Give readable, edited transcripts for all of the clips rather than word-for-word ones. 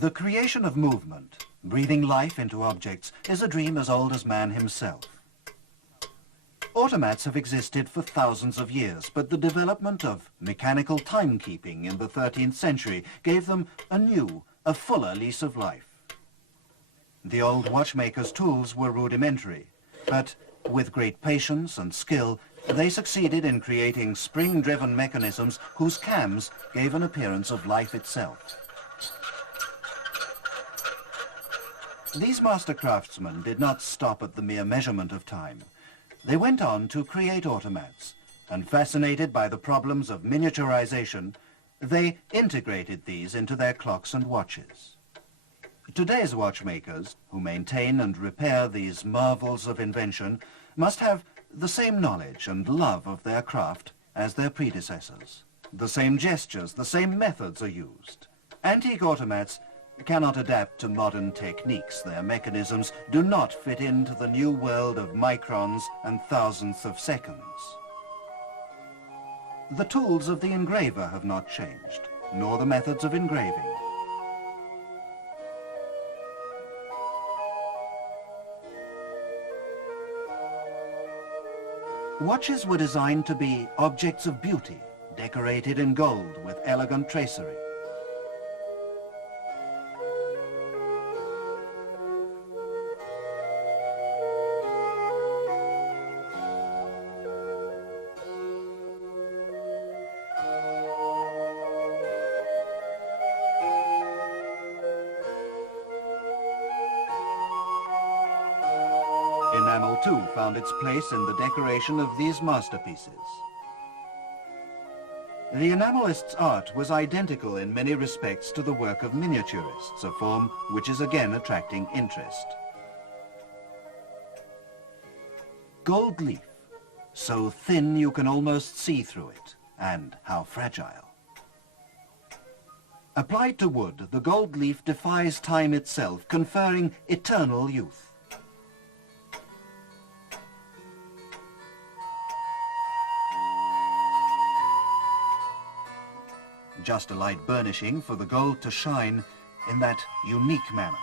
The creation of movement, breathing life into objects, is a dream as old as man himself. Automats have existed for thousands of years, but the development of mechanical timekeeping in the 13th century gave them a fuller lease of life. The old watchmaker's tools were rudimentary, but with great patience and skill, they succeeded in creating spring-driven mechanisms whose cams gave an appearance of life itself. These master craftsmen did not stop at the mere measurement of time. They went on to create automats, and fascinated by the problems of miniaturization, they integrated these into their clocks and watches. Today's watchmakers, who maintain and repair these marvels of invention, must have the same knowledge and love of their craft as their predecessors. The same gestures, the same methods are used. Antique automats cannot adapt to modern techniques. Their mechanisms do not fit into the new world of microns and thousandths of seconds. The tools of the engraver have not changed, nor the methods of engraving. Watches were designed to be objects of beauty, decorated in gold with elegant tracery. Enamel, too, found its place in the decoration of these masterpieces. The enamelist's art was identical in many respects to the work of miniaturists, a form which is again attracting interest. Gold leaf, so thin you can almost see through it, and how fragile. Applied to wood, the gold leaf defies time itself, conferring eternal youth. Just a light burnishing for the gold to shine in that unique manner.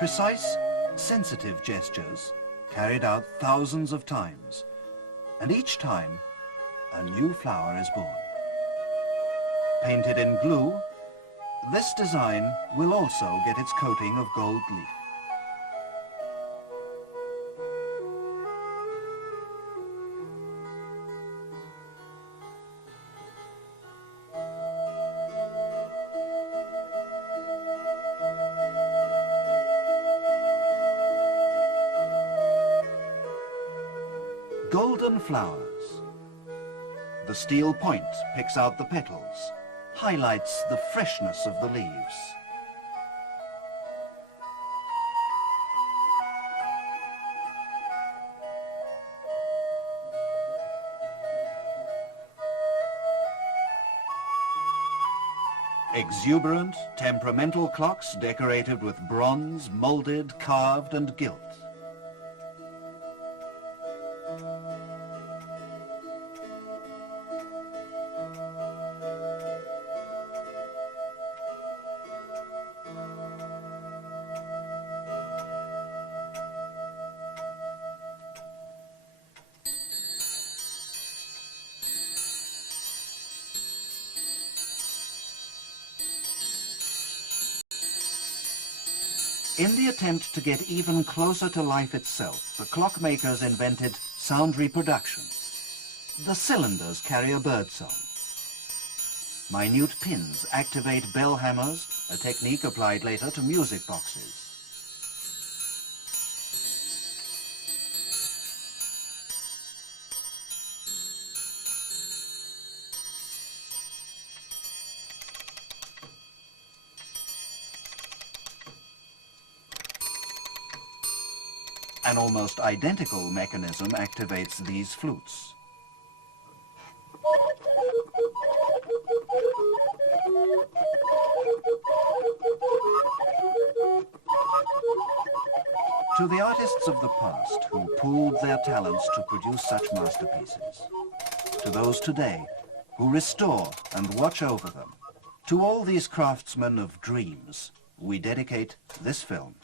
Precise, sensitive gestures carried out thousands of times. And each time, a new flower is born. Painted in glue, this design will also get its coating of gold leaf. Golden flowers. The steel point picks out the petals, highlights the freshness of the leaves. Exuberant, temperamental clocks decorated with bronze, molded, carved and gilt. In the attempt to get even closer to life itself, the clockmakers invented sound reproduction. The cylinders carry a birdsong. Minute pins activate bell hammers, a technique applied later to music boxes. An almost identical mechanism activates these flutes. To the artists of the past who pooled their talents to produce such masterpieces, to those today who restore and watch over them, to all these craftsmen of dreams, we dedicate this film.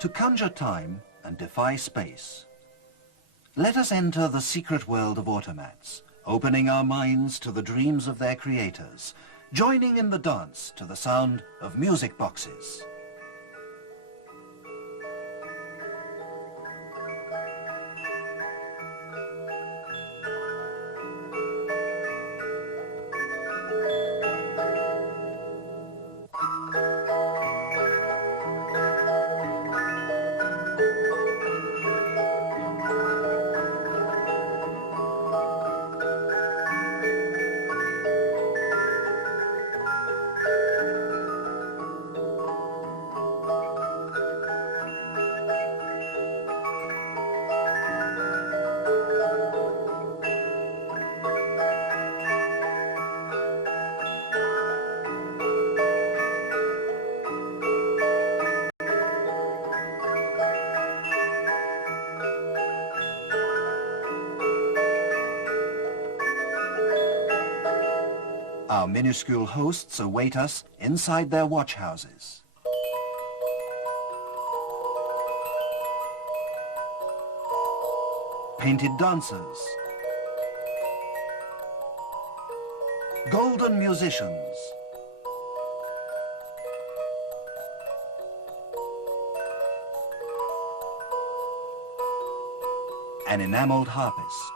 To conjure time and defy space, let us enter the secret world of automats, opening our minds to the dreams of their creators, joining in the dance to the sound of music boxes. Our minuscule hosts await us inside their watch houses. Painted dancers, golden musicians, an enameled harpist.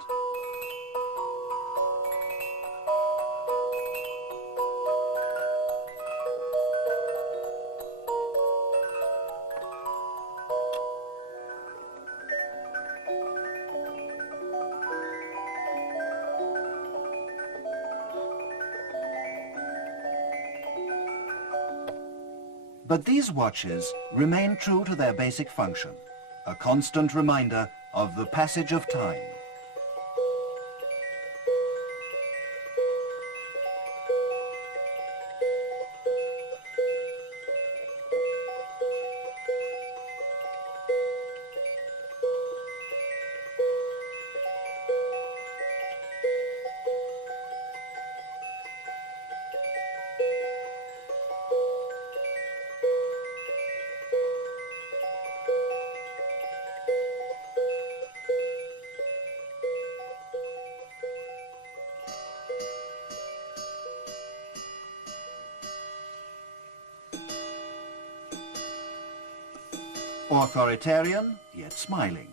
But these watches remain true to their basic function, a constant reminder of the passage of time. Authoritarian, yet smiling,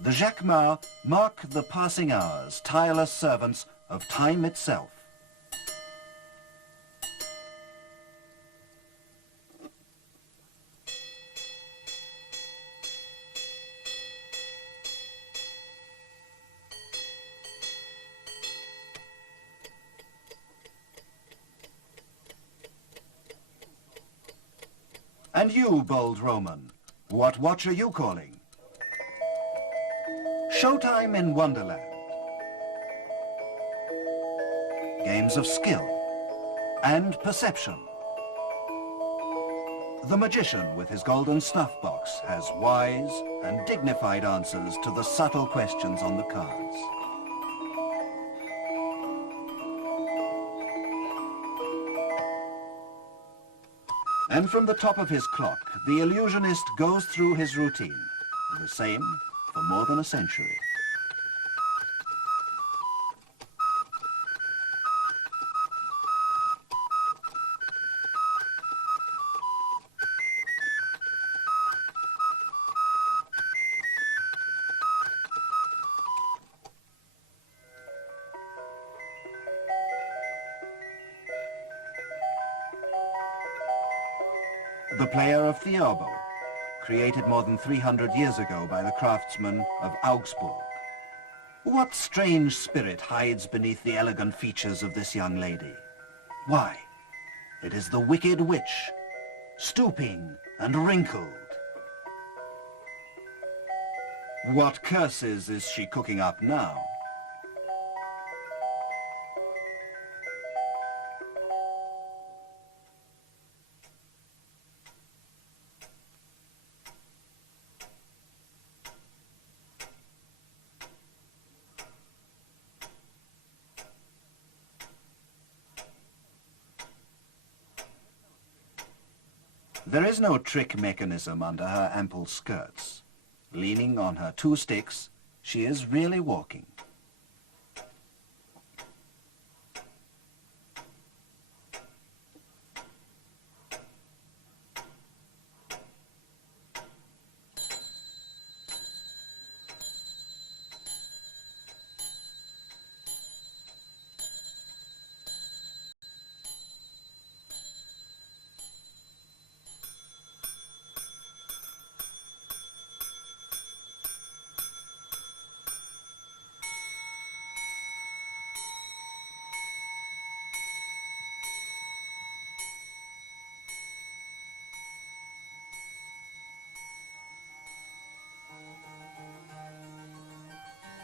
the Jacquemart mark the passing hours, tireless servants of time itself. And you, bold Roman, what watch are you calling? Showtime in Wonderland. Games of skill and perception. The magician with his golden snuff box has wise and dignified answers to the subtle questions on the cards. And from the top of his clock, the illusionist goes through his routine, the same for more than a century. The player of Theorbo, created more than 300 years ago by the craftsmen of Augsburg. What strange spirit hides beneath the elegant features of this young lady? Why, it is the wicked witch, stooping and wrinkled. What curses is she cooking up now? There is no trick mechanism under her ample skirts. Leaning on her two sticks, she is really walking.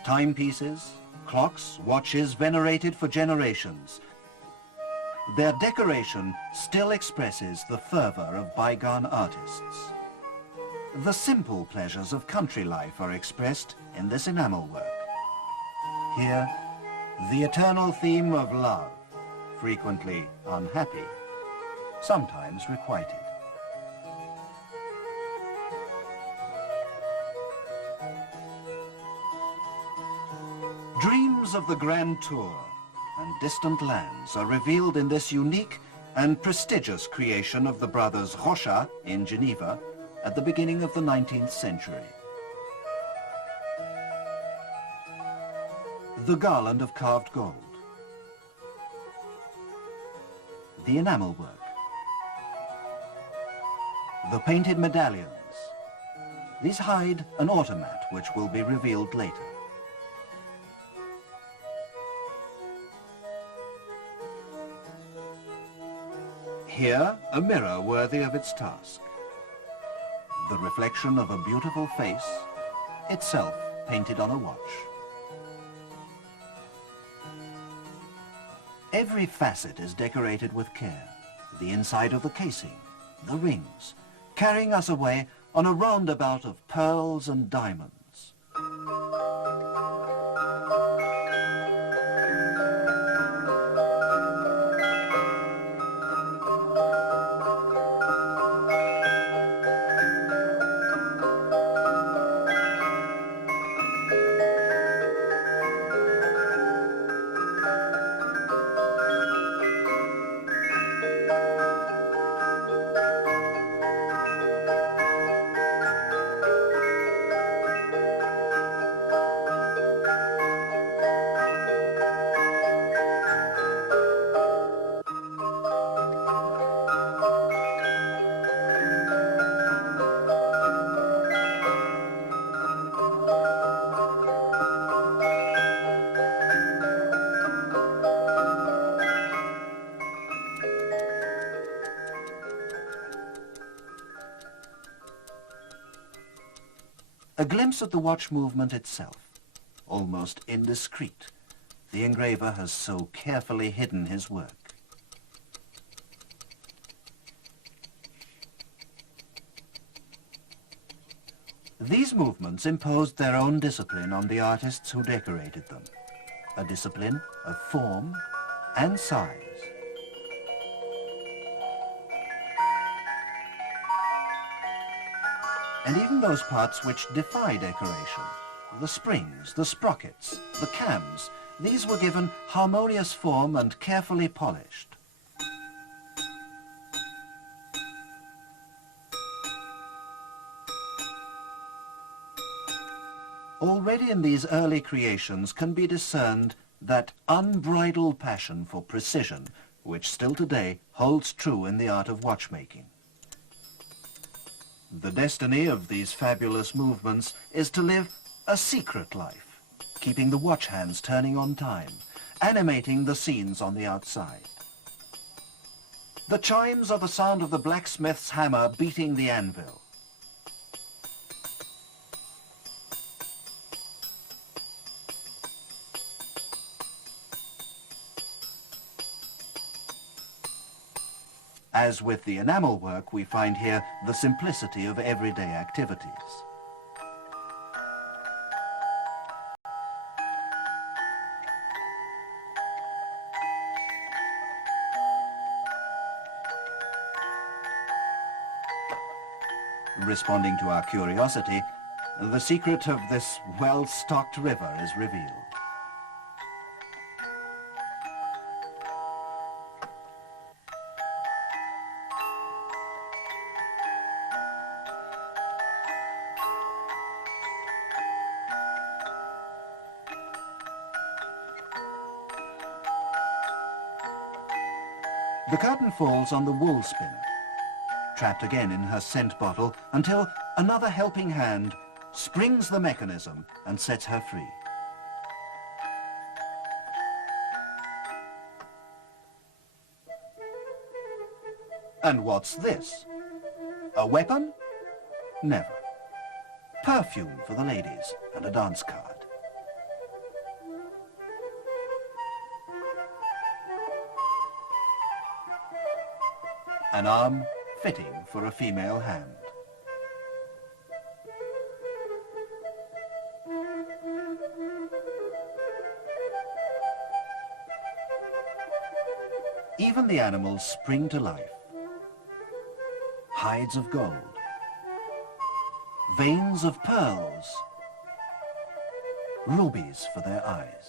Timepieces, clocks, watches venerated for generations. Their decoration still expresses the fervor of bygone artists. The simple pleasures of country life are expressed in this enamel work. Here, the eternal theme of love, frequently unhappy, sometimes requited. Dreams of the Grand Tour and distant lands are revealed in this unique and prestigious creation of the brothers Rocha in Geneva at the beginning of the 19th century. The garland of carved gold. The enamel work. The painted medallions. These hide an automat which will be revealed later. Here, a mirror worthy of its task. The reflection of a beautiful face, itself painted on a watch. Every facet is decorated with care. The inside of the casing, the rings, carrying us away on a roundabout of pearls and diamonds. a glimpse at the watch movement itself, almost indiscreet. The engraver has so carefully hidden his work. These movements imposed their own discipline on the artists who decorated them, a discipline of form and size. And even those parts which defy decoration, the springs, the sprockets, the cams, these were given harmonious form and carefully polished. Already in these early creations can be discerned that unbridled passion for precision, which still today holds true in the art of watchmaking. The destiny of these fabulous movements is to live a secret life, keeping the watch hands turning on time, animating the scenes on the outside. The chimes are the sound of the blacksmith's hammer beating the anvil. As with the enamel work, we find here the simplicity of everyday activities. Responding to our curiosity, the secret of this well-stocked river is revealed. The curtain falls on the wool spinner, trapped again in her scent bottle until another helping hand springs the mechanism and sets her free. And what's this? A weapon? Never. Perfume for the ladies and a dance card. An arm fitting for a female hand. Even the animals spring to life. Hides of gold, veins of pearls, rubies for their eyes.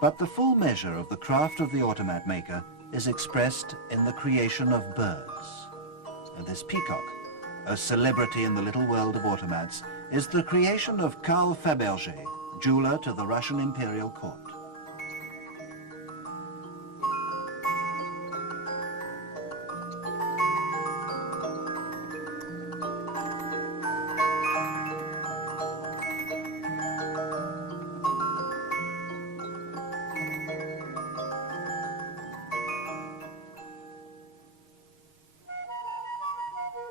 But the full measure of the craft of the automat maker is expressed in the creation of birds. And this peacock, a celebrity in the little world of automats, is the creation of Carl Fabergé, jeweler to the Russian imperial court.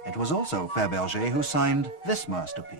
It was also Fabergé who signed this masterpiece.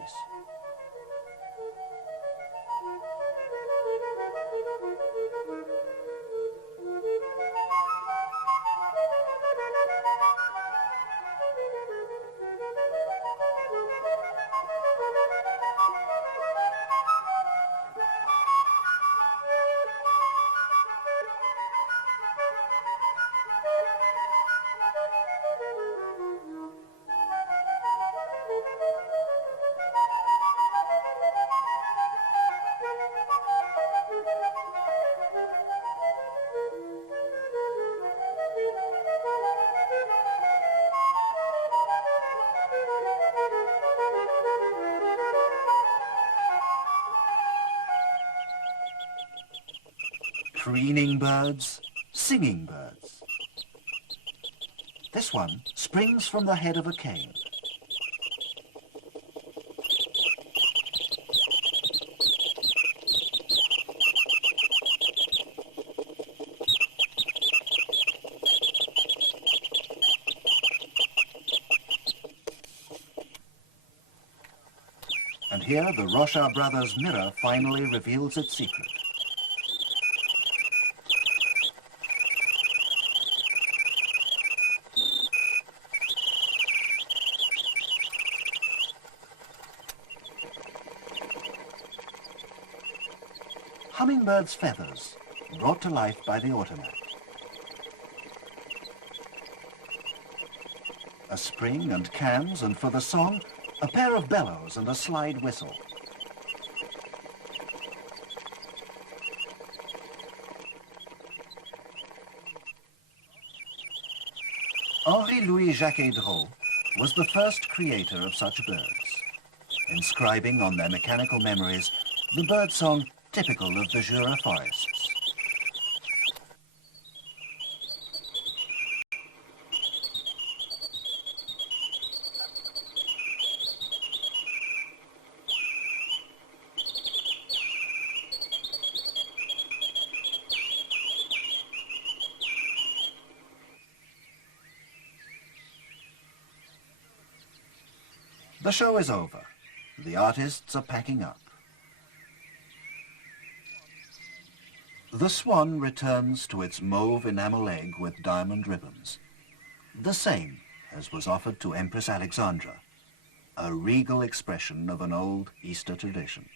Preening birds, singing birds. This one springs from the head of a cane. here the Rochard brothers' mirror finally reveals its secret. Hummingbirds' feathers, brought to life by the automat. A spring and cans, and for the song, a pair of bellows and a slide whistle. Henri-Louis Jacques-Drot was the first creator of such birds, inscribing on their mechanical memories the bird song typical of the Jura forests. The show is over. The artists are packing up. The swan returns to its mauve enamel egg with diamond ribbons, the same as was offered to Empress Alexandra, a regal expression of an old Easter tradition.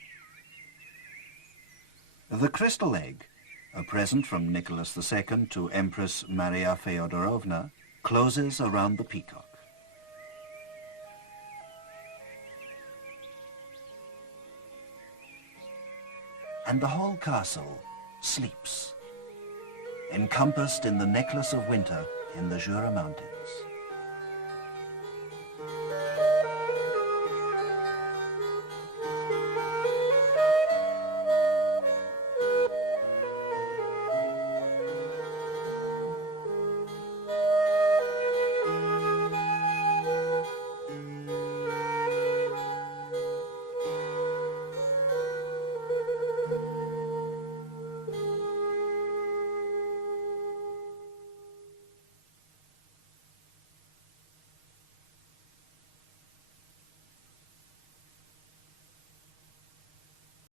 The crystal egg, a present from Nicholas II to Empress Maria Feodorovna, closes around the peacock. And the whole castle sleeps, encompassed in the necklace of winter in the Jura Mountains.